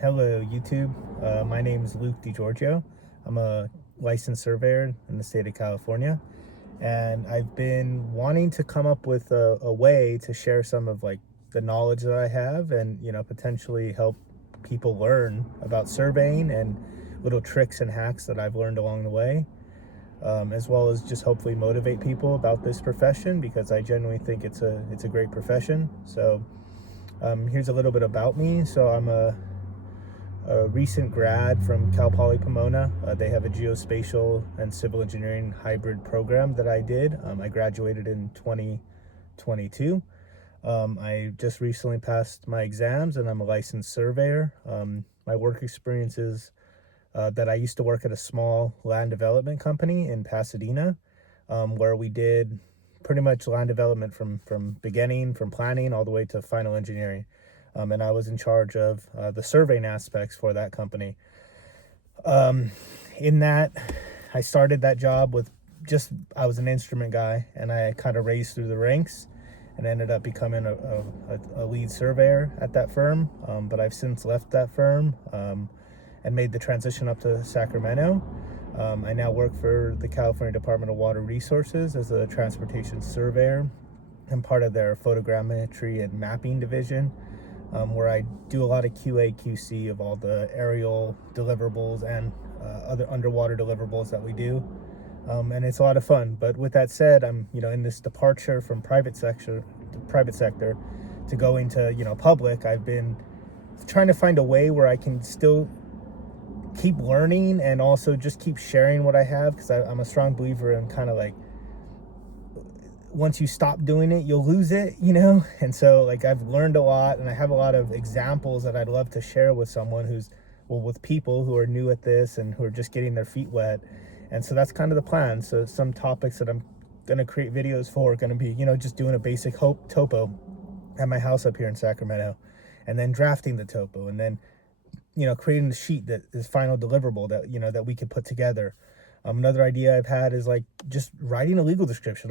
Hello, YouTube. My name is Luke DiGiorgio. I'm a licensed surveyor in the state of California, and I've been wanting to come up with a way to share some of the knowledge that I have, and potentially help people learn about surveying and little tricks and hacks that I've learned along the way, as well as just hopefully motivate people about this profession, because I genuinely think it's a great profession. So here's a little bit about me. So I'm a recent grad from Cal Poly Pomona. They have a geospatial and civil engineering hybrid program that I did. I graduated in 2022. I just recently passed my exams, and I'm a licensed surveyor. My work experience is that I used to work at a small land development company in Pasadena, where we did pretty much land development from beginning, from planning all the way to final engineering. And I was in charge of the surveying aspects for that company. In that, I started that job with I was an instrument guy, and I kind of raised through the ranks and ended up becoming a lead surveyor at that firm. But I've since left that firm and made the transition up to Sacramento. I now work for the California Department of Water Resources as a transportation surveyor. I'm part of their photogrammetry and mapping division, where I do a lot of QA, QC of all the aerial deliverables and other underwater deliverables that we do. And it's a lot of fun. But with that said, I'm in this departure from private sector to going to public. I've been trying to find a way where I can still keep learning and also just keep sharing what I have, because I'm a strong believer in kind of once you stop doing it, you'll lose it, And so I've learned a lot, and I have a lot of examples that I'd love to share with someone with people who are new at this and who are just getting their feet wet. And so that's kind of the plan. So some topics that I'm going to create videos for are going to be, just doing a basic topo at my house up here in Sacramento, and then drafting the topo, and then, creating the sheet that is final deliverable that, that we could put together. Another idea I've had is just writing a legal description,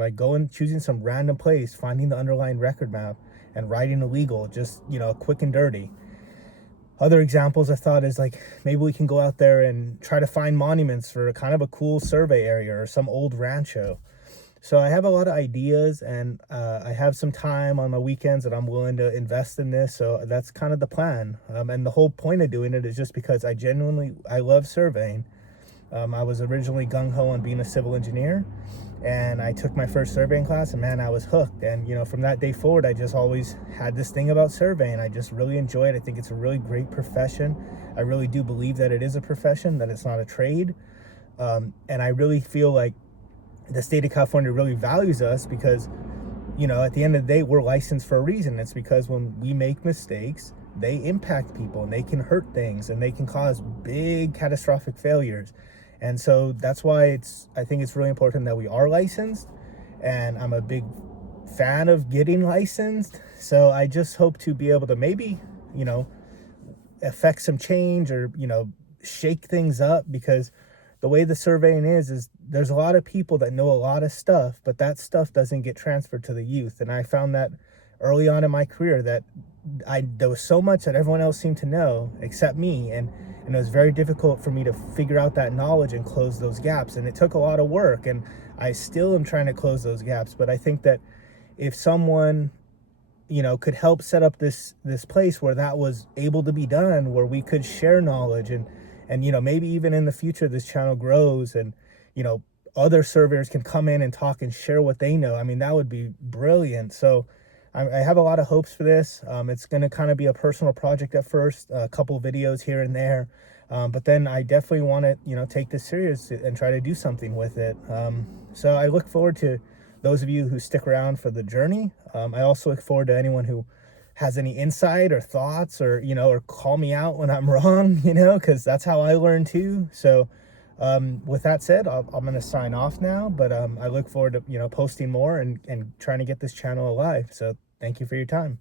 choosing some random place, finding the underlying record map, and writing a legal, just, quick and dirty. Other examples I thought is maybe we can go out there and try to find monuments for kind of a cool survey area or some old rancho. So I have a lot of ideas, and I have some time on my weekends that I'm willing to invest in this. So that's kind of the plan. And the whole point of doing it is just because I love surveying. I was originally gung-ho on being a civil engineer, and I took my first surveying class, and man, I was hooked. And from that day forward, I just always had this thing about surveying. I just really enjoy it. I think it's a really great profession. I really do believe that it is a profession, that it's not a trade. And I really feel like the state of California really values us, because at the end of the day, we're licensed for a reason. It's because when we make mistakes, they impact people, and they can hurt things, and they can cause big catastrophic failures. And so that's why I think it's really important that we are licensed, and I'm a big fan of getting licensed. So I just hope to be able to maybe, affect some change, or, shake things up, because the way the surveying is there's a lot of people that know a lot of stuff, but that stuff doesn't get transferred to the youth. And I found that early on in my career that there was so much that everyone else seemed to know except me, and it was very difficult for me to figure out that knowledge and close those gaps. And it took a lot of work, and I still am trying to close those gaps. But I think that if someone could help set up this place where that was able to be done, where we could share knowledge, and maybe even in the future this channel grows, and other surveyors can come in and talk and share what they know. I mean, that would be brilliant. So I have a lot of hopes for this. It's going to kind of be a personal project at first, a couple videos here and there, but then I definitely want to take this serious and try to do something with it. So I look forward to those of you who stick around for the journey. I also look forward to anyone who has any insight or thoughts, or or call me out when I'm wrong, because that's how I learn too. So with that said, I'm going to sign off now, but I look forward to posting more and trying to get this channel alive. So thank you for your time.